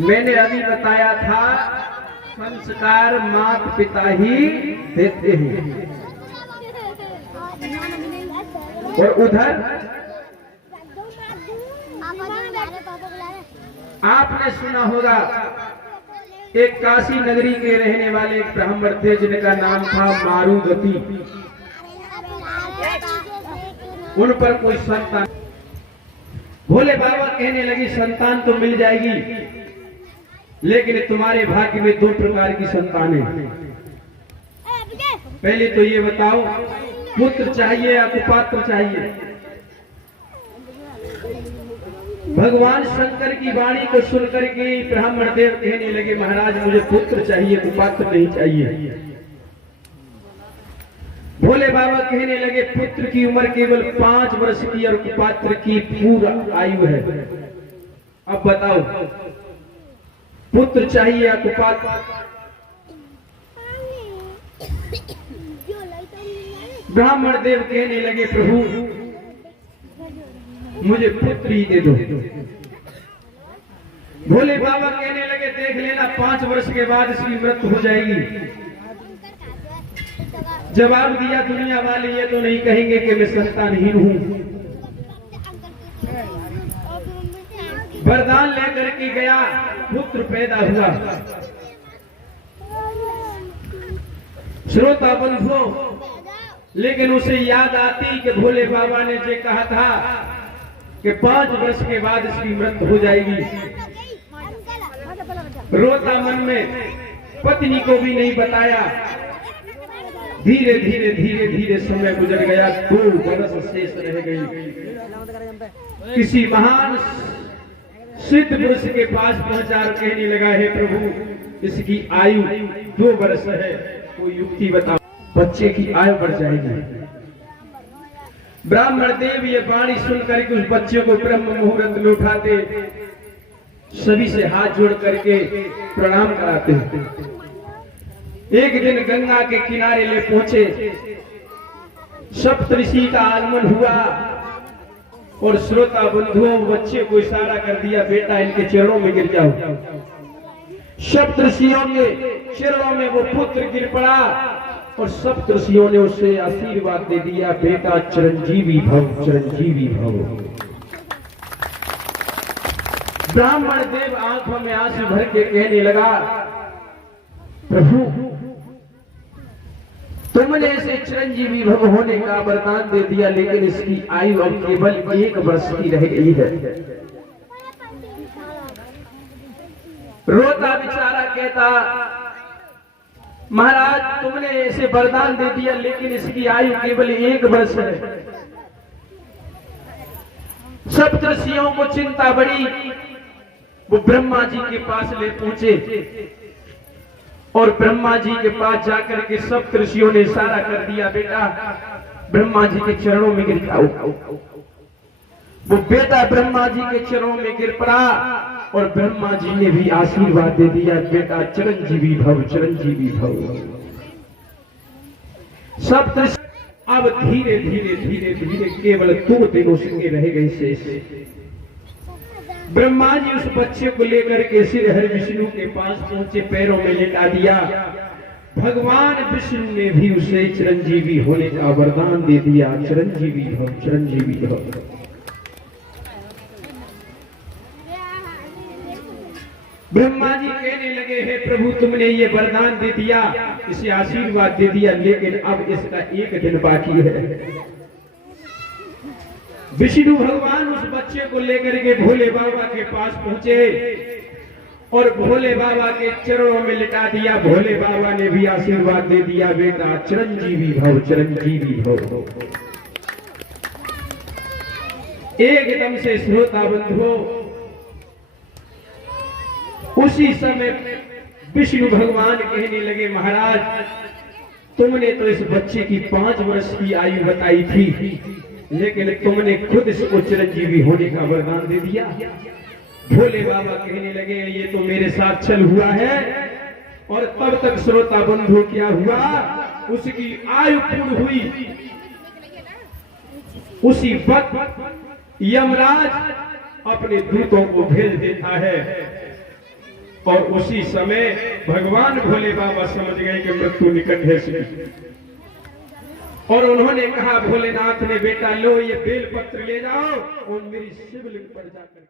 मैंने अभी बताया था संस्कार माता पिता ही देते हैं। और उधर आपने सुना होगा एक काशी नगरी के रहने वाले एक ब्राह्मण थे जिनका नाम था मारुगति। उन पर कोई संतान, भोले बाबा कहने लगी संतान तो मिल जाएगी, लेकिन तुम्हारे भाग्य में 2 प्रकार की संतानें। पहले तो ये बताओ पुत्र चाहिए या कुपात्र चाहिए? भगवान शंकर की वाणी को सुनकर के ब्राह्मण देव कहने लगे महाराज मुझे पुत्र चाहिए, कुपात्र नहीं चाहिए। भोले बाबा कहने लगे पुत्र की उम्र केवल 5 वर्ष की और कुपात्र की पूरा आयु है। अब बताओ पुत्र चाहिए या कुपात्र? ब्राह्मण देव कहने लगे प्रभु मुझे पुत्र ही दे दो। भोले बाबा कहने लगे देख लेना 5 वर्ष के बाद इसकी मृत्यु हो जाएगी। जवाब दिया दुनिया वाले ये तो नहीं कहेंगे कि मैं संतानहीन हूं। वरदान लेकर के गया, पुत्र पैदा हुआ। श्रोता बंधुओं, लेकिन उसे याद आती कि भोले बाबा ने जो कहा था कि 5 वर्ष के बाद इसकी मृत्यु हो जाएगी। रोता मन में, पत्नी को भी नहीं बताया। धीरे धीरे धीरे धीरे समय गुजर गया, 2 वर्ष शेष रह गई। किसी महान सिद्ध पुरुष के पास पहुंचा और कहने लगा है प्रभु इसकी आयु 2 वर्ष है, कोई युक्ति बताओ, बच्चे की आयु बढ़ जाएगी। ब्राह्मण देव ये वाणी सुनकर के उस बच्चे को ब्रह्म मुहूर्त में उठाते, सभी से हाथ जोड़ करके प्रणाम कराते। एक दिन गंगा के किनारे ले पहुंचे, सप्तऋषि का आगमन हुआ और श्रोता बंधुओं बच्चे को इशारा कर दिया बेटा इनके चरणों में गिर जाओ। सप्तऋषियों के चरणों में वो पुत्र गिर पड़ा और सप्तऋषियों ने उसे आशीर्वाद दे दिया बेटा चिरंजीवी भव, चिरंजीवी भव। ब्राह्मण देव आंखों में आंसू भर के कहने लगा प्रभु तुमने इसे चिरंजीवी भव होने का वरदान दे दिया, लेकिन इसकी आयु अब केवल 1 वर्ष की रह गई है। रोता बेचारा कहता महाराज तुमने इसे वरदान दे दिया, लेकिन इसकी आयु केवल 1 वर्ष है। सप्तऋषियों को चिंता बढ़ी, वो ब्रह्मा जी के पास ले पहुंचे और ब्रह्मा जी के पास जाकर के सप्तऋषियों ने इशारा कर दिया बेटा ब्रह्मा जी के चरणों में गिर जाओ। वो बेटा ब्रह्मा जी के चरणों में गिर पड़ा और ब्रह्मा जी ने भी आशीर्वाद दे दिया बेटा चिरंजीवी भव, चिरंजीवी भव। सप्तऋषि अब धीरे धीरे धीरे धीरे केवल 2 दिन उसके रह गए शेष। ब्रह्मा जी उस बच्चे को लेकर के श्री हरि विष्णु के पास पहुंचे, पैरों में लेटा दिया। भगवान विष्णु ने भी उसे चिरंजीवी होने का वरदान दे दिया, चिरंजीवी भव, चिरंजीवी भव। ब्रह्मा जी कहने लगे, हे प्रभु तुमने ये वरदान दे दिया, इसे आशीर्वाद दे दिया, लेकिन अब इसका एक दिन बाकी है। विष्णु भगवान उस बच्चे को लेकर के भोले बाबा के पास पहुंचे और भोले बाबा के चरणों में लिटा दिया। भोले बाबा ने भी आशीर्वाद दे दिया, बेटा चिरंजीवी भव, चिरंजीवी भव। एकदम से श्रोता बंधुओं, उसी समय विष्णु भगवान कहने लगे, महाराज तुमने तो इस बच्चे की 5 वर्ष की आयु बताई थी, लेकिन तुमने खुद इसको चिरंजीवी होने का वरदान दे दिया। भोले बाबा कहने लगे, ये तो मेरे साथ छल हुआ है। और तब तक श्रोता बंधु क्या हुआ, उसकी आयु पूर्ण हुई। उसी वक्त यमराज अपने दूतों को भेज देता है और उसी समय भगवान भोले बाबा समझ गए कि मृत्यु निकट है। और उन्होंने कहा भोलेनाथ ने, बेटा लो ये बेल पत्र ले जाओ और मेरी शिवलिंग पर जाकर